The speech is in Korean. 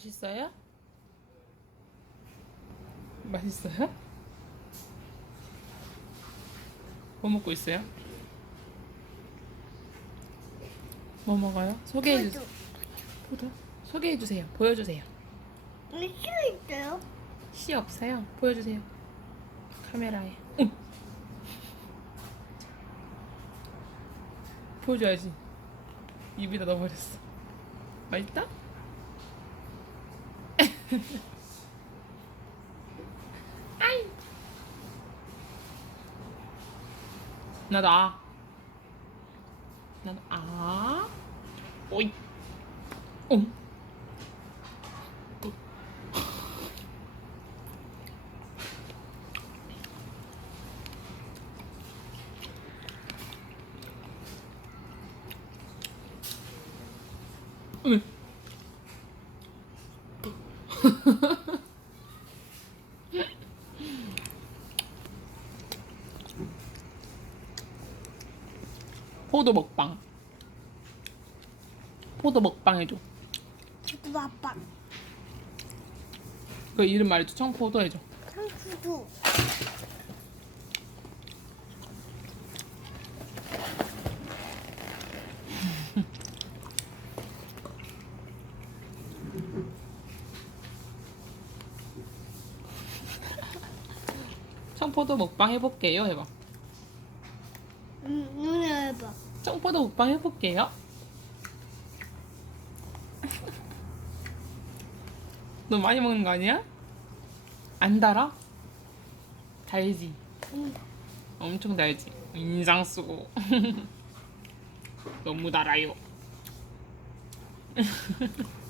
맛있어요? 맛있어요? 뭐 먹고 있어요? 뭐 먹어요? 소개해 주세요. 포도? 소개해 주세요. 보여주세요. 슈 있어요? 씨 없어요. 보여주세요. 카메라에. 응. 보여줘야지. 입에다 넣어버렸어. 맛있다? 아이. 나도 아. 나도 아. 오이. 응. 응. 포도 먹방. 포도 먹방 해줘. 저도 아빠 그 이름 말해줘. 청포도 해줘. 상추도 청포도 먹방 해볼게요. 해봐. 응 눈에 해봐 청포도 먹방 해볼게요. 너 많이 먹는 거 아니야? 안 달아? 달지. 응. 엄청 달지. 인상 쓰고. 너무 달아요.